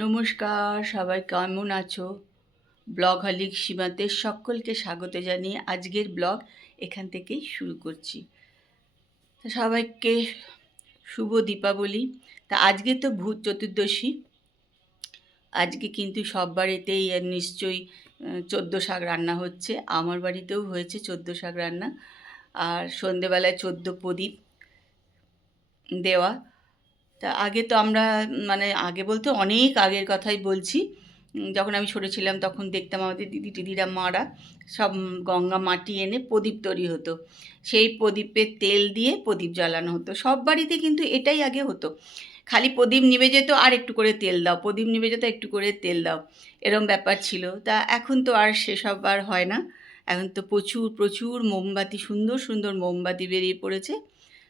নমস্কার, সবাই কেমন আছো? ব্লগ হলিক সীমাতে সকলকে স্বাগত জানিয়ে আজকের ব্লগ এখান থেকেই শুরু করছি। তা সবাইকে শুভ দীপাবলি। তা আজকে তো ভূত চতুর্দশী। আজকে কিন্তু সব বাড়িতেই নিশ্চয়ই চোদ্দো শাক রান্না হচ্ছে। আমার বাড়িতেও হয়েছে চোদ্দো শাক রান্না। আর সন্ধেবেলায় 14 প্রদীপ দেওয়া। তা আগে তো আমরা মানে আগে বলতে অনেক আগের কথাই বলছি। যখন আমি ছোটো ছিলাম তখন দেখতাম আমাদের দিদি টিদিরা মারা সব গঙ্গা মাটি এনে প্রদীপ তৈরি হতো। সেই প্রদীপে তেল দিয়ে প্রদীপ জ্বালানো হতো। সব বাড়িতে কিন্তু এটাই আগে হতো। খালি প্রদীপ নিভে যেত আর একটু করে তেল দাও, প্রদীপ নিভে যেত একটু করে তেল দাও, এরম ব্যাপার ছিল। তা এখন তো আর সেসব আর হয় না। এখন তো প্রচুর প্রচুর মোমবাতি, সুন্দর সুন্দর মোমবাতি বেরিয়ে পড়েছে।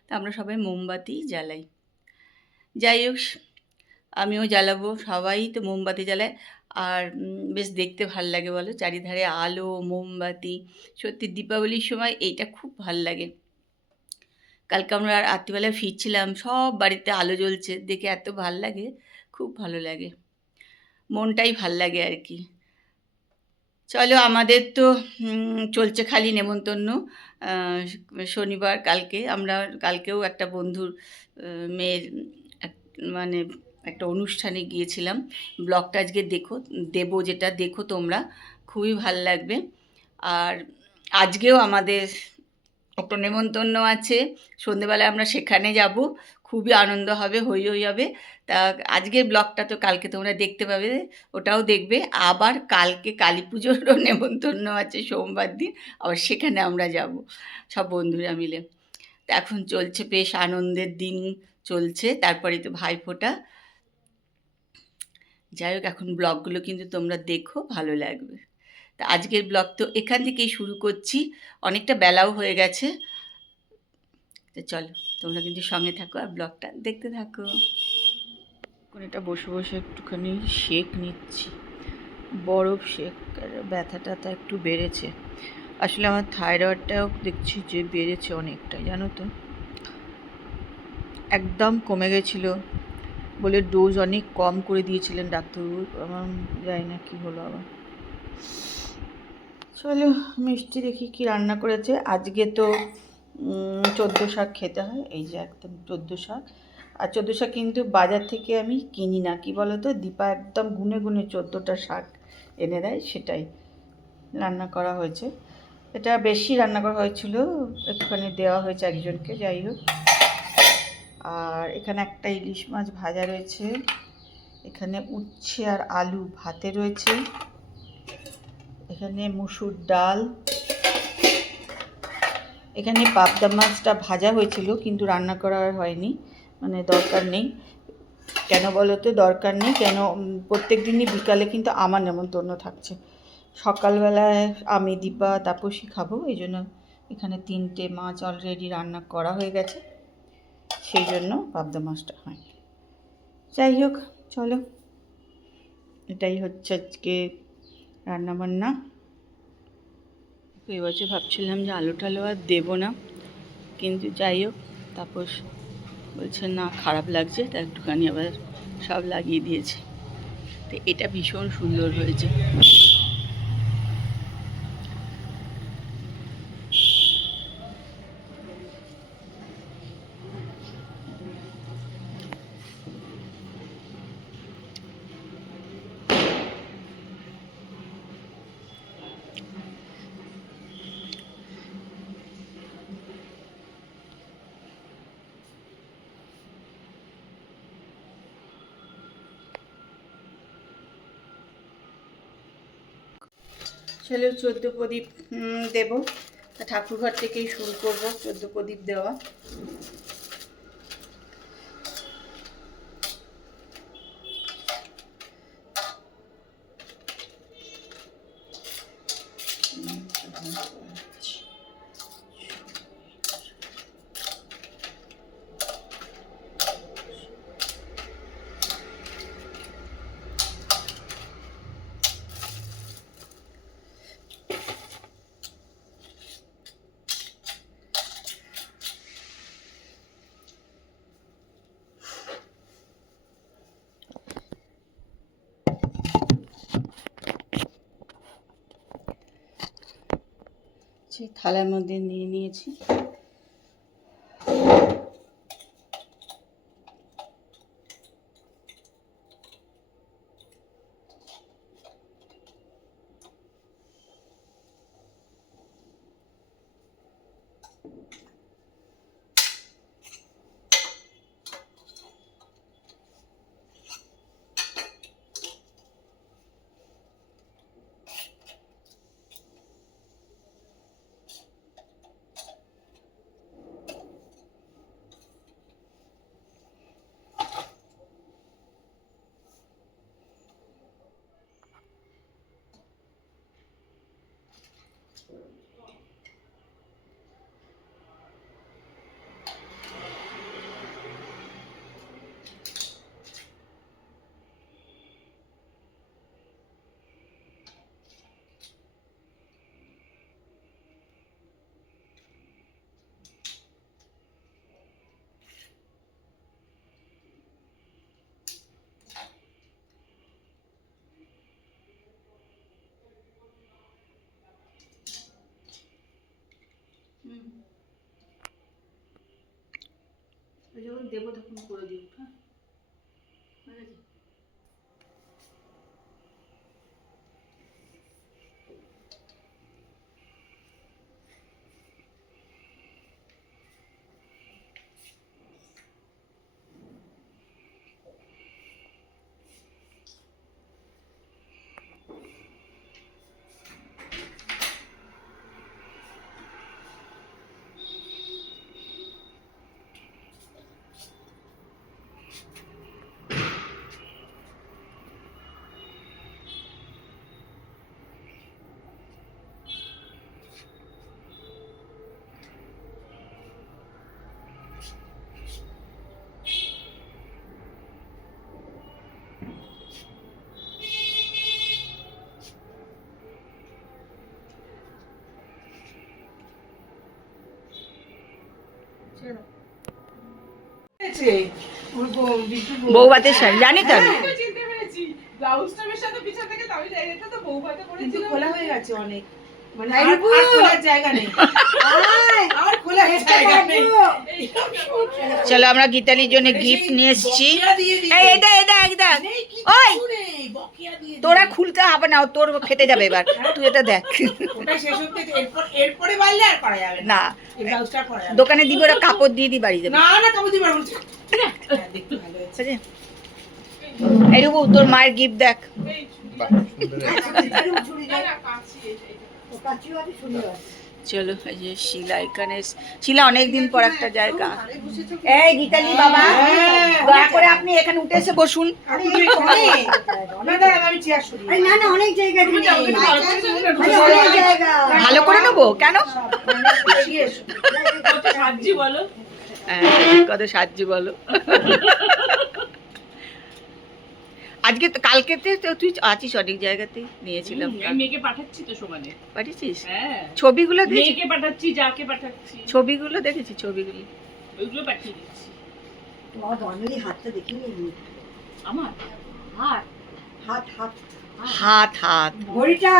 তা আমরা সবাই মোমবাতি জ্বালাই। যাই হোক, আমিও জ্বালাবো, সবাই তো মোমবাতি জ্বালায়। আর বেশ দেখতে ভাল লাগে বলো, চারিধারে আলো, মোমবাতি। সত্যি দীপাবলির সময় এইটা খুব ভাল লাগে। কালকে আমরা রাত্রিবেলায় ফিরছিলাম, সব বাড়িতে আলো জ্বলছে, দেখে এত ভাল লাগে, খুব ভালো লাগে, মনটাই ভাল লাগে আর কি। চলো, আমাদের তো চলছে খালি নেমন্তন্ন। শনিবার কালকেও একটা বন্ধুর মেয়ের মানে একটা অনুষ্ঠানে গিয়েছিলাম। ব্লগটা আজকে দেবো, যেটা দেখো তোমরা, খুবই ভাল লাগবে। আর আজকেও আমাদের একটা নেমন্তন্ন আছে, সন্ধেবেলায় আমরা সেখানে যাব, খুবই আনন্দ হবে, হই হই হবে। তা আজকের ব্লগটা তো কালকে তোমরা দেখতে পাবে, ওটাও দেখবে। আবার কালকে কালী পুজোরও নেমন্তন্ন আছে সোমবার দিন, আবার সেখানে আমরা যাব সব বন্ধুরা মিলে। তা এখন চলছে বেশ আনন্দের দিন চলছে, তারপরে তো ভাইফোঁটা। যাই হোক, এখন ব্লগগুলো কিন্তু তোমরা দেখো, ভালো লাগবে। তা আজকের ব্লগ তো এখান থেকেই শুরু করছি, অনেকটা বেলাও হয়ে গেছে। তো চলো, তোমরা কিন্তু সঙ্গে থাকো আর ব্লগটা দেখতে থাকো। এখন এটা বসে বসে একটুখানি শেক নিচ্ছি, বরফ শেক। ব্যথা ট্যাথা একটু বেড়েছে, আসলে আমার থাইরয়েডটাও দেখছি যে বেড়েছে অনেকটা, জানো তো। একদম কমে গেছিলো বলে ডোজ অনেক কম করে দিয়েছিলেন ডাক্তারবাবু, আমার জানি না কী হলো আবার। চলো, মিষ্টি দেখি কি রান্না করেছে আজকে। তো 14 শাক খেতে হয়, এই যে একদম 14 শাক। আর 14 শাক কিন্তু বাজার থেকে আমি কিনি না, কি বলো তো, দীপা একদম গুনে গুনে 14টা শাক এনে দেয়, সেটাই রান্না করা হয়েছে। এটা বেশি রান্না করা হয়েছিল, একটুখানি দেওয়া হয়েছে একজনকে। যাই হোক, আর এখানে একটা ইলিশ মাছ ভাজা রয়েছে, এখানে উচ্ছে আর আলু ভাতে রয়েছে, এখানে মুসুর ডাল, এখানে পাবদা মাছটা ভাজা হয়েছিল কিন্তু রান্না করা হয়নি, মানে দরকার নেই। কেন বলো তো দরকার নেই কেন? প্রত্যেক দিনই বিকালে কিন্তু আমার নেমন্তন্ন থাকছে। সকালবেলায় আমি, দীপা, তাপসী খাবো, এই জন্য এখানে 3টে মাছ অলরেডি রান্না করা হয়ে গেছে, সেই জন্য পাবদা মাছটা হয়। যাই হোক, চলো, এটাই হচ্ছে আজকে রান্নাবান্না। এবছর ভাবছিলাম যে আলু টালু আর দেবো না, কিন্তু যাই হোক, তাপস বলছে না খারাপ লাগছে, তা একটুখানি আবার সব লাগিয়ে দিয়েছে। তো এটা ভীষণ সুন্দর হয়েছে। চলো, 14 প্রদীপ দেবো। ঠাকুরঘর থেকেই শুরু করবো 14 প্রদীপ দেওয়া। সেই থালার মধ্যে নিয়ে নিয়েছি। যখন দেবো তখন করে দিও। হ্যাঁ, বৌভাতের শাড়ি জানি তো আমি। খোলা হয়ে গেছে অনেক, মানে আর খোলার জায়গা নেই। চলো আমরা গীতালির জন্য গিফট নিয়ে এসেছি। তোরা খুলতে হবে না, তোর খেতে যাবে এবার, তুই এটা দেখ। না দোকানে দিবি, ওরা কাপড় দিয়ে দিই বাড়ি যাবে। এই রুবু তোর মায়ের গিফট দেখ। চলো এই যে শিলা এখানে, শিলা অনেকদিন পর একটা জায়গা। এই গীতালি বাবা, দয়া করে আপনি এখানে উঠে এসে বসুন। ভালো করে নেবো কেন, কত সাহায্য বলো। আজকে কালকে তুই আছিস অনেক জায়গাতেই, নিয়েছিলাম। মেয়েকে পাঠাচ্ছি তো সমানে। পাঠিয়েছিস? ছবিগুলো দেখেছি, মেয়েকে পাঠাচ্ছি, যাকে পাঠাচ্ছি, ছবিগুলো দেখেছি, ছবিগুলো ওইগুলো পাঠিয়ে দিচ্ছি। তোমার বাঙালি হাতটা দেখিনি, আমার হাত হাত হাত হাত হাত ঘড়িটা।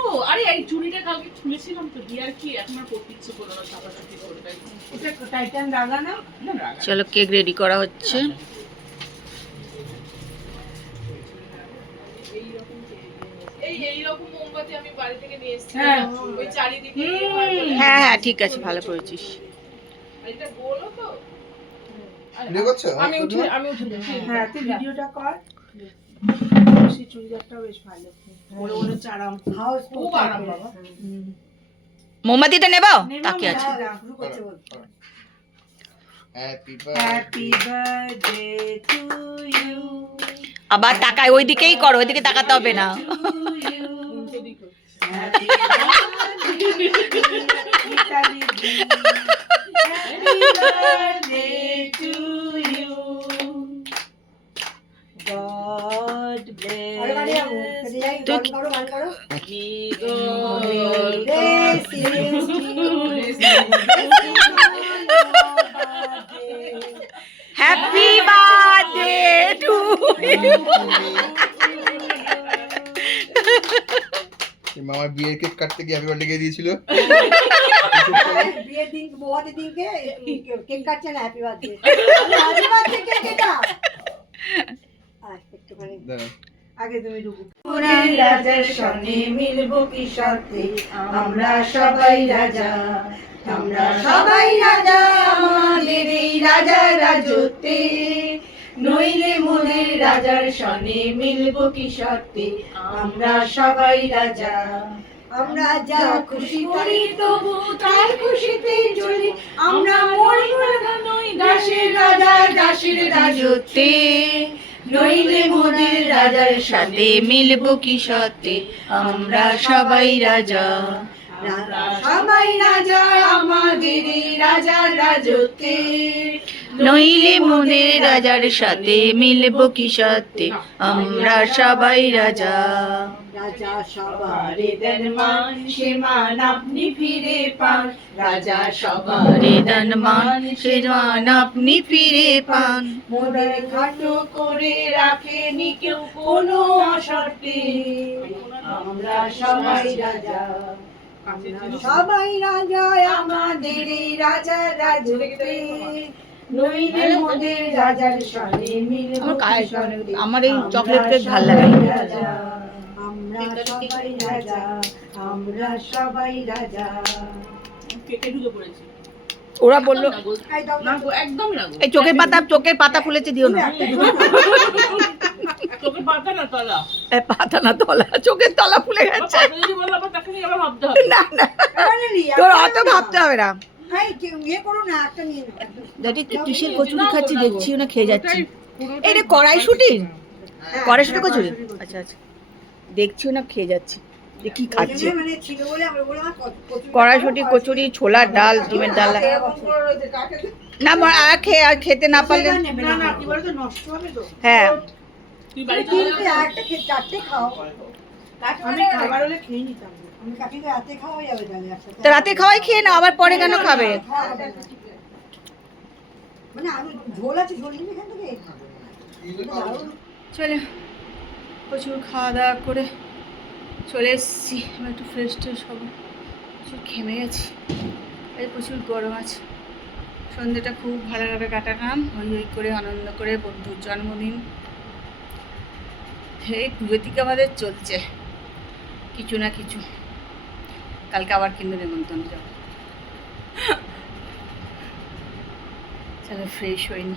ও আরে এই চুড়িটা কালকে খুলেছিলাম তো, দিয়ে আর কি এখন আর পড়তে ইচ্ছে করলো না, চাপাচাপি করতে। এটা টাইটান রাগা না? না রাগা। চলো কেক রেডি করা হচ্ছে। এইরকম মোমবাতি আমি বাড়ি থেকে নিয়ে এসেছি, ওই চারিদিকে। হ্যাঁ হ্যাঁ ঠিক আছে, ভালো করেছিস। এটা গোলও তো। আমি উঠে হ্যাঁ, তুই ভিডিওটা কর। সেই চুড়িদারটাও বেশ ভালো, বড় বড় চারাম, খুব আরাম বাবা। মোমবাতিটা নেবাও, তাকে আছে। Happy birthday to you. আবার তাকায় ওই দিকেই করো, ওই দিকে তাকাতে হবে না। Happy birthday to you. God bless you. Happy birthday to you. মামার বিয়ের কেক কাটতে গিয়ে হ্যাপি বার্থডে দিয়েছিল। বিয়ের দিন বৌভাতের দিনকে কেক কাটছে না, happy birthday happy birthday cake এটা একটুখানি দাঁড়াও। আগে তুমি ঢুকো। পুরান রাজার সনে মিলবো কি সাথে, আমরা সবাই রাজা, আমরা সবাই রাজা, আমাদের এই রাজা রাজত্বে, নইলে মোদের রাজার সনে মিলবো কি সাথে, আমরা সবাই রাজা। আমরা যা খুশি করি তবু তার খুশিতে চলি, আমরা মরব না নই দাসের রাজা, দাসের রাজত্বে, নইলে মোদের রাজার সাথে মিলবো কি সত্যি, আমরা সবাই রাজা, আমরা সবাই রাজা, আমাদের এই রাজার রাজত্বে, নইলে মোদের রাজার সাথে মিলব কি সত্যি, আমরা সবাই রাজা। রাজা সবার বারে দেন মান, সে মান আপনি ফিরে পান, রাজা সবার রে দান মান সে মান আপনি ফিরে পান। মোদের খাটো করে রাখেনি কেউ কোনো শর্তে, আমরা সবাই রাজা, আমরা সবাই রাজা, আমাদের এই রাজা রাজত্বে, নইলে মোদের রাজার সনে মিলবো কি সত্যি, আমার এই চকলেট কেক ভাল লাগে। রাজা, আমরা সবাই রাজা, আমরা সবাই রাজা। কেকে ঢুকে পড়েছি। ওরা বললো এই দাও না গো, একদম না গো। এই চোখের পাতা ফুলেছে, দিও না। তোকে পাতা না তলা। এ, পাতা না তলা, চোখের তলা ফুলে আবার গেছে। পাতা যদি বলো আবার তাকে নিয়ে আবার ভাবতে হবে। না না, তোর অত ভাবতে হবে না। এই ইয়ে করো না, একটা নিয়ে নাও একটা। দাদি তুই কিসের কচুরি খাচ্ছি দেখছিও না, খেয়ে যাচ্ছি। পুরোটাই- এই রে কড়াইশুটির, হ্যাঁ, কড়াইশুটি হ্যাঁ, কচুরি। কড়াইশুঁটি কচুরি। আচ্ছা আচ্ছা, দেখছিও না, খেয়ে যাচ্ছি। এ কি ওই খাচ্ছে? জন্যই মানে ছিল বলে আমরা বললাম কচুরি কড়াইশুটি, কচুরি, ছোলার ডাল, ডিমের ডাল। না আর খেতে না পারলে নেবে না না, না কি বলতো, নষ্ট হবে তো। হ্যাঁ, তুই তুমি বাড়িতে তিনটে আরেকটা চারটে খাও। আমি খাবার হলে খেয়ে নিতাম। আমি কাকিকে রাতে খাওয়া যাবে তাহলে একসাথে। তো রাতে খাওয়াই খেয়ে না, আবার পরে কেন খাবে? খাওয়া হবে না। মানে আমি ঝোল আছে, ঝোল নিবি এখান থেকে? দারুণ। চলে প্রচুর খাওয়া দাওয়া করে চলে এসেছি। আমি একটু ফ্রেশ ট্রেশ হবো, প্রচুর ঘেমে গেছি, এই প্রচুর গরম আছে। সন্ধ্যেটা খুব ভালোভাবে কাটালাম, হই হই করে আনন্দ করে, বন্ধুর জন্মদিন। এই পুজো থেকে আমাদের চলছে কিছু না কিছু। কালকে আবার কিন্তু নেমন্তন্ন যাবো। চলো ফ্রেশ হইনি।